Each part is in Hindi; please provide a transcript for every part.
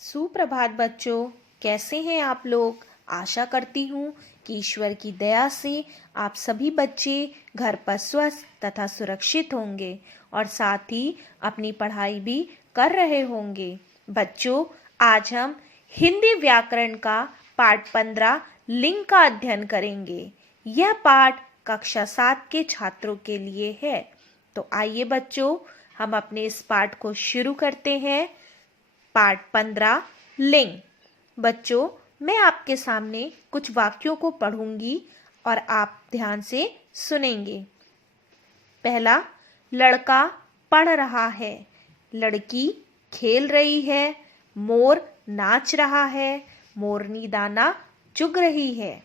सुप्रभात बच्चों, कैसे हैं आप लोग। आशा करती हूँ कि ईश्वर की दया से आप सभी बच्चे घर पर स्वस्थ तथा सुरक्षित होंगे और साथ ही अपनी पढ़ाई भी कर रहे होंगे। बच्चों, आज हम हिंदी व्याकरण का पाठ 15 लिंग का अध्ययन करेंगे। यह पाठ कक्षा 7 के छात्रों के लिए है। तो आइए बच्चों, हम अपने इस पाठ को शुरू करते हैं। पाठ 15 लिंग। बच्चों, मैं आपके सामने कुछ वाक्यों को पढ़ूंगी और आप ध्यान से सुनेंगे। पहला, लड़का पढ़ रहा है, लड़की खेल रही है, मोर नाच रहा है, मोरनी दाना चुग रही है।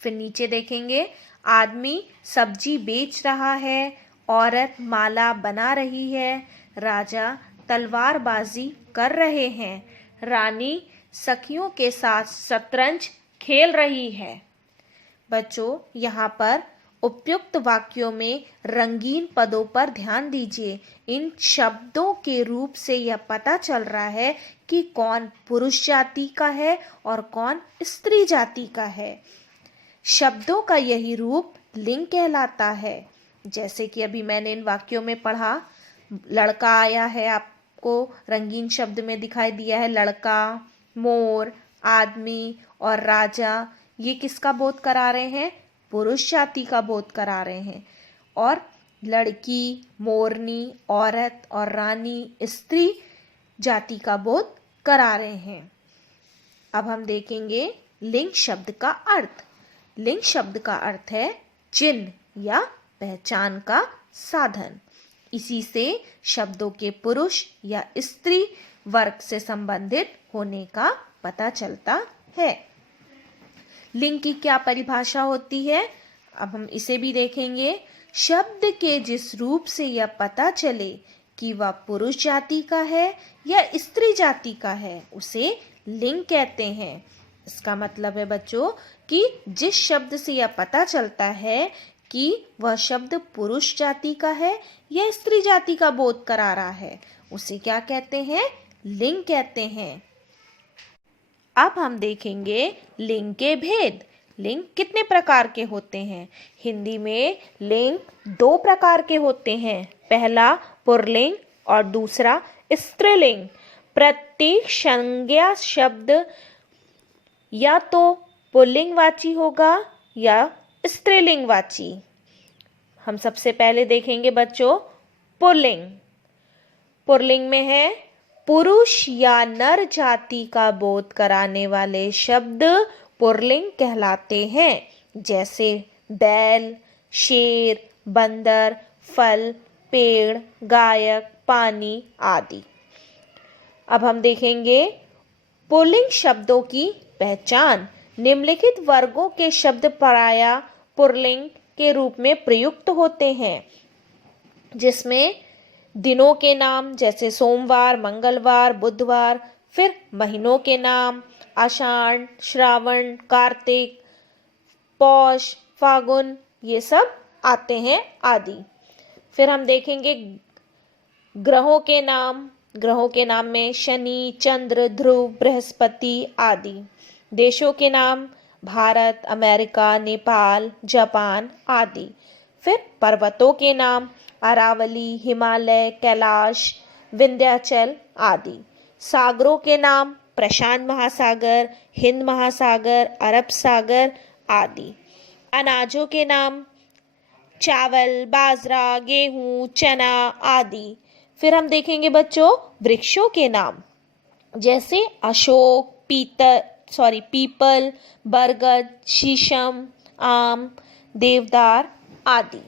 फिर नीचे देखेंगे, आदमी सब्जी बेच रहा है, औरत माला बना रही है, राजा तलवारबाजी कर रहे हैं, रानी सखियों के साथ शतरंज खेल रही है। बच्चों, यहाँ पर उपयुक्त वाक्यों में रंगीन पदों पर ध्यान दीजिए। इन शब्दों के रूप से यह पता चल रहा है कि कौन पुरुष जाति का है और कौन स्त्री जाति का है। शब्दों का यही रूप लिंग कहलाता है। जैसे कि अभी मैंने इन वाक्यों में पढ़ा, लड़का आया है, आपको रंगीन शब्द में दिखाई दिया है। लड़का, मोर, आदमी और राजा, ये किसका बोध करा रहे हैं? पुरुष जाति का बोध करा रहे हैं। और लड़की, मोरनी, औरत और रानी स्त्री जाति का बोध करा रहे हैं। अब हम देखेंगे लिंग शब्द का अर्थ। लिंग शब्द का अर्थ है चिन्ह या पहचान का साधन। इसी से शब्दों के पुरुष या स्त्री वर्ग से संबंधित होने का पता चलता है। लिंग की क्या परिभाषा होती है, अब हम इसे भी देखेंगे। शब्द के जिस रूप से यह पता चले कि वह पुरुष जाति का है या स्त्री जाति का है, उसे लिंग कहते हैं। इसका मतलब है बच्चों कि जिस शब्द से यह पता चलता है कि वह शब्द पुरुष जाति का है या स्त्री जाति का बोध करा रहा है, उसे क्या कहते हैं? लिंग कहते हैं। अब हम देखेंगे लिंग के भेद। लिंग कितने प्रकार के होते हैं? हिंदी में लिंग 2 प्रकार के होते हैं। पहला पुल्लिंग और दूसरा स्त्रीलिंग। प्रत्येक संज्ञा शब्द या तो पुल्लिंगवाची होगा या स्त्रीलिंगवाची। हम सबसे पहले देखेंगे बच्चों पुल्लिंग। पुल्लिंग में है पुरुष या नर जाति का बोध कराने वाले शब्द पुल्लिंग कहलाते हैं। जैसे बैल, शेर, बंदर, फल, पेड़, गायक, पानी आदि। अब हम देखेंगे पुल्लिंग शब्दों की पहचान। निम्नलिखित वर्गों के शब्द प्रायः पुल्लिंग के रूप में प्रयुक्त होते हैं, जिसमें दिनों के नाम जैसे सोमवार, मंगलवार, बुधवार, फिर महीनों के नाम आषाढ़, श्रावण, कार्तिक, पौष, फागुन, ये सब आते हैं आदि। फिर हम देखेंगे ग्रहों के नाम। ग्रहों के नाम में शनि, चंद्र, ध्रुव, बृहस्पति आदि। देशों के नाम भारत, अमेरिका, नेपाल, जापान आदि। फिर पर्वतों के नाम अरावली, हिमालय, कैलाश, विंध्याचल आदि। सागरों के नाम प्रशांत महासागर, हिंद महासागर, अरब सागर आदि। अनाजों के नाम चावल, बाजरा, गेहूं, चना आदि। फिर हम देखेंगे बच्चों वृक्षों के नाम, जैसे अशोक, पीपल, बरगद, शीशम, आम, देवदार आदि।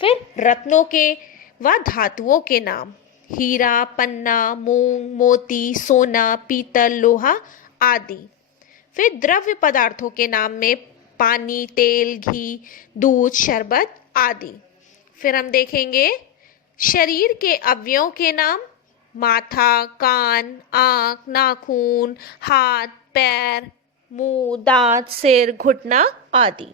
फिर रत्नों के व धातुओं के नाम हीरा, पन्ना, मूंग, मोती, सोना, पीतल, लोहा आदि। फिर द्रव्य पदार्थों के नाम में पानी, तेल, घी, दूध, शरबत आदि। फिर हम देखेंगे शरीर के अवयवों के नाम माथा, कान, आँख, नाखून, हाथ, पैर, मुंह, दांत, सिर, घुटना आदि।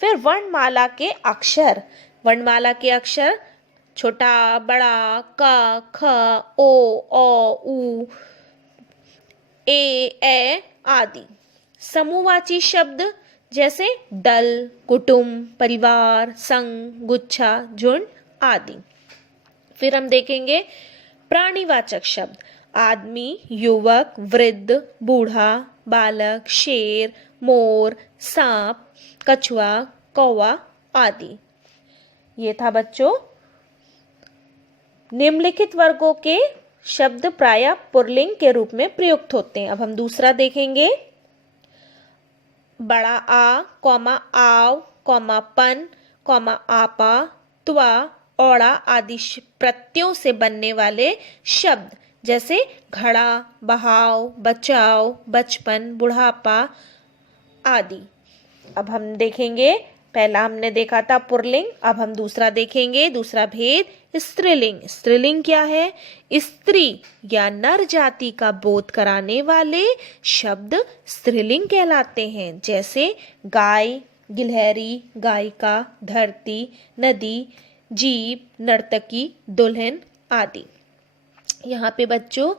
फिर वर्णमाला के अक्षर। वर्णमाला के अक्षर छोटा, बड़ा, क, ख, ओ, औ, उ, ए आदि। समूहवाची शब्द जैसे दल, कुटुंब, परिवार, संघ, गुच्छा, झुंड आदि। फिर हम देखेंगे प्राणीवाचक शब्द, आदमी, युवक, वृद्ध, बूढ़ा, बालक, शेर, मोर, सांप, कछुआ, कौवा आदि। ये था बच्चों निम्नलिखित वर्गों के शब्द प्रायः पुल्लिंग के रूप में प्रयुक्त होते हैं। अब हम दूसरा देखेंगे, बड़ा आ, कौमा आव, कौमा पन, कौमा आपा, त्वा, औड़ा आदि प्रत्ययों से बनने वाले शब्द जैसे घड़ा, बहाव, बचाव, बचपन, बुढ़ापा आदि। अब हम देखेंगे, पहला हमने देखा था पुल्लिंग, अब हम दूसरा देखेंगे। दूसरा भेद स्त्रीलिंग। स्त्रीलिंग क्या है? स्त्री या नर जाति का बोध कराने वाले शब्द स्त्रीलिंग कहलाते हैं, जैसे गाय, गिलहरी, गायिका, धरती, नदी, जीव, नर्तकी, दुल्हन आदि। यहाँ पे बच्चों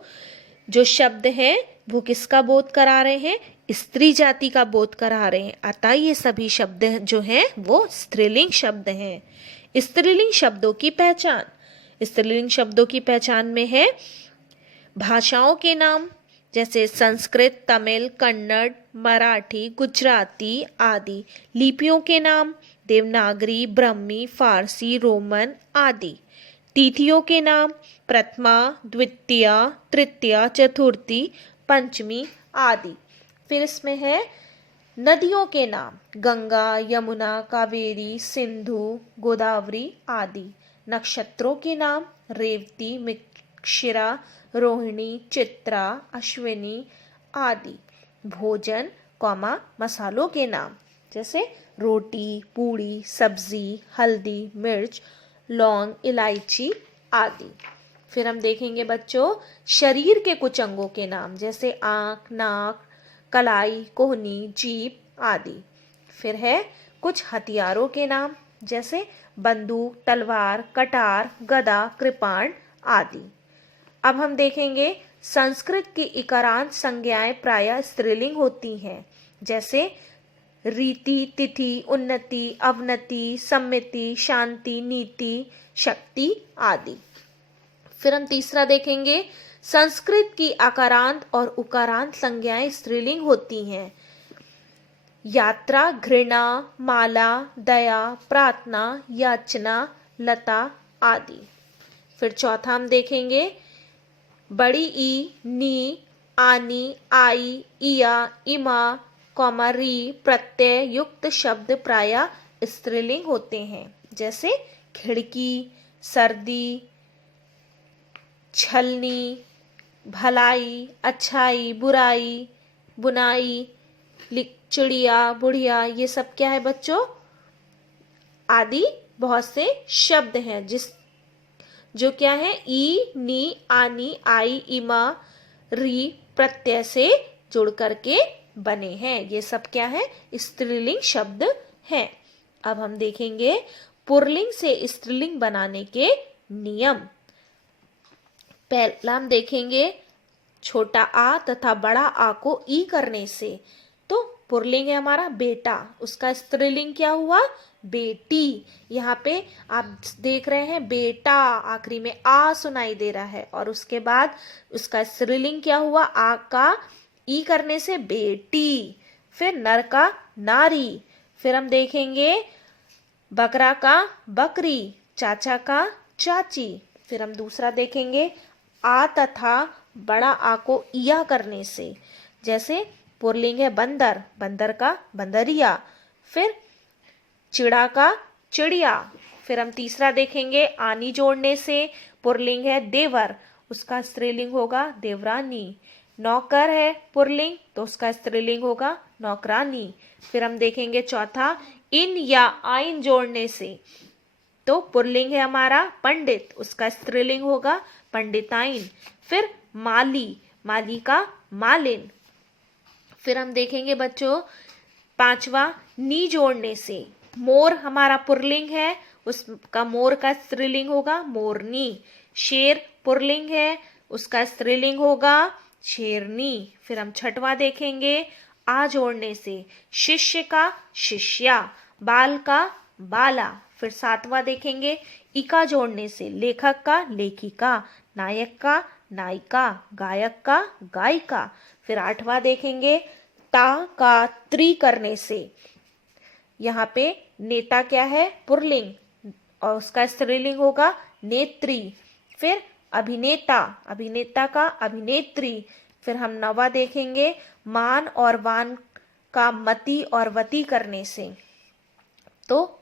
जो शब्द हैं वो किसका बोध करा रहे हैं? स्त्री जाति का बोध करा रहे हैं, अतः ये सभी शब्द जो हैं वो स्त्रीलिंग शब्द हैं। स्त्रीलिंग शब्दों की पहचान। स्त्रीलिंग शब्दों की पहचान में है भाषाओं के नाम जैसे संस्कृत, तमिल, कन्नड़, मराठी, गुजराती आदि। लिपियों के नाम देवनागरी, ब्रह्मी, फारसी, रोमन आदि। तिथियों के नाम प्रथमा, द्वितीया, तृतीया, चतुर्थी, पंचमी आदि। फिर इसमें है नदियों के नाम गंगा, यमुना, कावेरी, सिंधु, गोदावरी आदि। नक्षत्रों के नाम रेवती, मृगशिरा, रोहिणी, चित्रा, अश्विनी आदि। भोजन कौमा मसालों के नाम जैसे रोटी, पूड़ी, सब्जी, हल्दी, मिर्च, लौंग, इलायची आदि। फिर हम देखेंगे बच्चों शरीर के कुछ अंगों के नाम जैसे आँख, नाक, कलाई, कोहनी, जीभ आदि। फिर है कुछ हथियारों के नाम जैसे बंदूक, तलवार, कटार, गदा, कृपाण आदि। अब हम देखेंगे संस्कृत की इकारांत संज्ञाएं प्रायः स्त्रीलिंग होती हैं, जैसे रीति, तिथि, उन्नति, अवनति, सम्मिति, शांति, नीति, शक्ति आदि। फिर हम तीसरा देखेंगे संस्कृत की आकारांत और उकारांत संज्ञाएं स्त्रीलिंग होती हैं, यात्रा, घृणा, माला, दया, प्रार्थना, याचना, लता आदि। फिर चौथा हम देखेंगे बड़ी ई, नी, आनी, आई, इया, इमा, कौमा री प्रत्यय युक्त शब्द प्रायः स्त्रीलिंग होते हैं, जैसे खिड़की, सर्दी, छलनी, भलाई, अच्छाई, बुराई, बुनाई, चिड़िया, बुढ़िया, ये सब क्या है बच्चों? आदि बहुत से शब्द हैं जो क्या है ई, नी, आनी, आई, इमा, री प्रत्यय से जुड़ करके बने हैं। ये सब क्या है? स्त्रीलिंग शब्द हैं। अब हम देखेंगे पुल्लिंग से स्त्रीलिंग बनाने के नियम। पहला हम देखेंगे छोटा आ तथा बड़ा आ को ई करने से, तो पुल्लिंग है हमारा बेटा, उसका स्त्रीलिंग क्या हुआ? बेटी। यहाँ पे आप देख रहे हैं बेटा आखिरी में आ सुनाई दे रहा है और उसके बाद उसका स्त्रीलिंग क्या हुआ? आ का ई करने से बेटी। फिर नर का नारी। फिर हम देखेंगे बकरा का बकरी, चाचा का चाची। फिर हम दूसरा देखेंगे आ तथा बड़ा आ को इया करने से, जैसे पुल्लिंग है बंदर, बंदर का बंदरिया। फिर चिड़ा का चिड़िया। फिर हम तीसरा देखेंगे आनी जोड़ने से, पुल्लिंग है देवर, उसका स्त्रीलिंग होगा देवरानी। नौकर है पुल्लिंग तो उसका स्त्रीलिंग होगा नौकरानी। फिर हम देखेंगे चौथा इन या आइन जोड़ने से, तो पुल्लिंग है हमारा पंडित, उसका स्त्रीलिंग होगा पंडिताइन। फिर माली, माली का मालिन। फिर हम देखेंगे बच्चों पांचवा नी जोड़ने से, मोर हमारा पुल्लिंग है, उसका मोर का स्त्रीलिंग होगा मोरनी। शेर पुल्लिंग है, उसका स्त्रीलिंग होगा शेरनी। फिर हम छठवां देखेंगे आ जोड़ने से, शिष्य का शिष्या, बाल का बाला। फिर सातवां देखेंगे इका जोड़ने से, लेखक का लेखिका, नायक का नायिका, गायक का गायिका। फिर आठवां देखेंगे ता का त्री करने से, यहाँ पे नेता क्या है पुरलिंग और उसका स्त्रीलिंग होगा नेत्री। फिर अभिनेता, अभिनेता का अभिनेत्री। फिर हम नवा देखेंगे मान और वान का मति और वती करने से, तो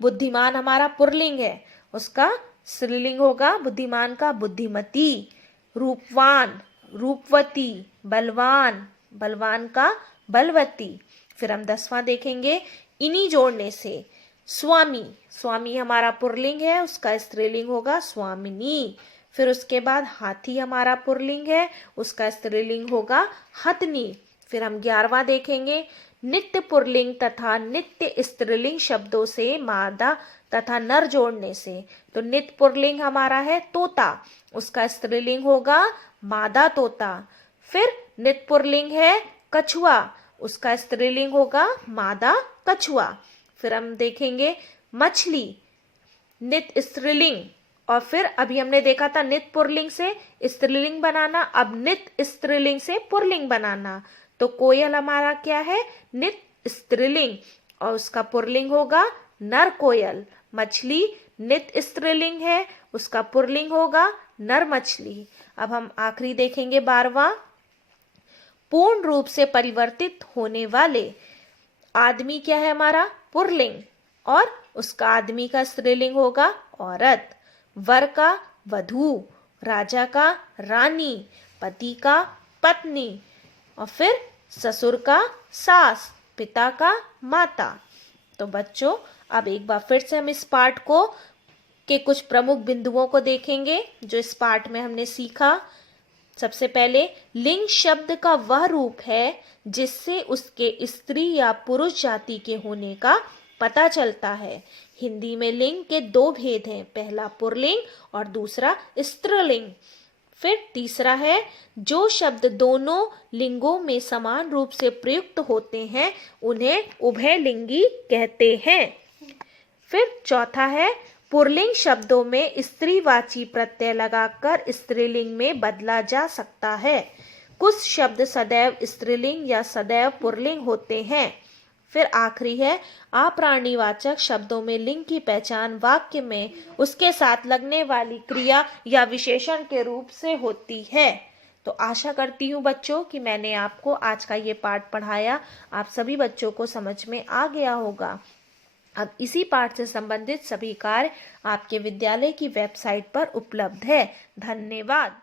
बुद्धिमान हमारा पुरलिंग है, उसका स्त्रीलिंग होगा बुद्धिमान का बुद्धिमती। रूपवान रूपवती, बलवान बलवान का बलवती। फिर हम 10वां देखेंगे इन्हीं जोड़ने से, स्वामी, स्वामी हमारा पुरलिंग है, उसका स्त्रीलिंग होगा स्वामिनी। फिर उसके बाद हाथी हमारा पुरलिंग है, उसका स्त्रीलिंग होगा हथनी। फिर हम 11वां देखेंगे नित्य पुरलिंग तथा नित्य स्त्रीलिंग शब्दों से मादा तथा नर जोड़ने से, तो नित्य पुरलिंग हमारा है तोता, उसका स्त्रीलिंग होगा मादा तोता। फिर नित्य पुरलिंग है कछुआ, उसका स्त्रीलिंग होगा मादा कछुआ। फिर हम देखेंगे मछली, नित्य स्त्रीलिंग, और फिर अभी हमने देखा था नित्य पुरलिंग से स्त्रीलिंग बनाना, अब नित्य स्त्रीलिंग से पुरलिंग बनाना। तो कोयल हमारा क्या है नित्य स्त्रीलिंग और उसका पुरलिंग होगा नर कोयल। मछली नित्य स्त्रीलिंग है, उसका पुरलिंग होगा नर मछली। अब हम आखिरी देखेंगे 12वां, पूर्ण रूप से परिवर्तित होने वाले, आदमी क्या है हमारा पुरलिंग और उसका आदमी का स्त्रीलिंग होगा औरत। वर का वधू, राजा का रानी, पति का पत्नी, और फिर ससुर का सास, पिता का माता। तो बच्चों अब एक बार फिर से हम इस पाठ को के कुछ प्रमुख बिंदुओं को देखेंगे जो इस पाठ में हमने सीखा। सबसे पहले लिंग शब्द का वह रूप है जिससे उसके स्त्री या पुरुष जाति के होने का पता चलता है। हिंदी में लिंग के 2 भेद हैं, पहला पुरलिंग और दूसरा स्त्रीलिंग। फिर तीसरा है जो शब्द दोनों लिंगों में समान रूप से प्रयुक्त होते हैं उन्हें उभयलिंगी कहते हैं। फिर चौथा है पुरलिंग शब्दों में स्त्रीवाची प्रत्यय लगाकर स्त्रीलिंग में बदला जा सकता है। कुछ शब्द सदैव स्त्रीलिंग या सदैव पुरलिंग होते हैं। फिर आखिरी है अप्राणीवाचक शब्दों में लिंग की पहचान वाक्य में उसके साथ लगने वाली क्रिया या विशेषण के रूप से होती है। तो आशा करती हूँ बच्चों कि मैंने आपको आज का ये पाठ पढ़ाया आप सभी बच्चों को समझ में आ गया होगा। अब इसी पाठ से संबंधित सभी कार्य आपके विद्यालय की वेबसाइट पर उपलब्ध है। धन्यवाद।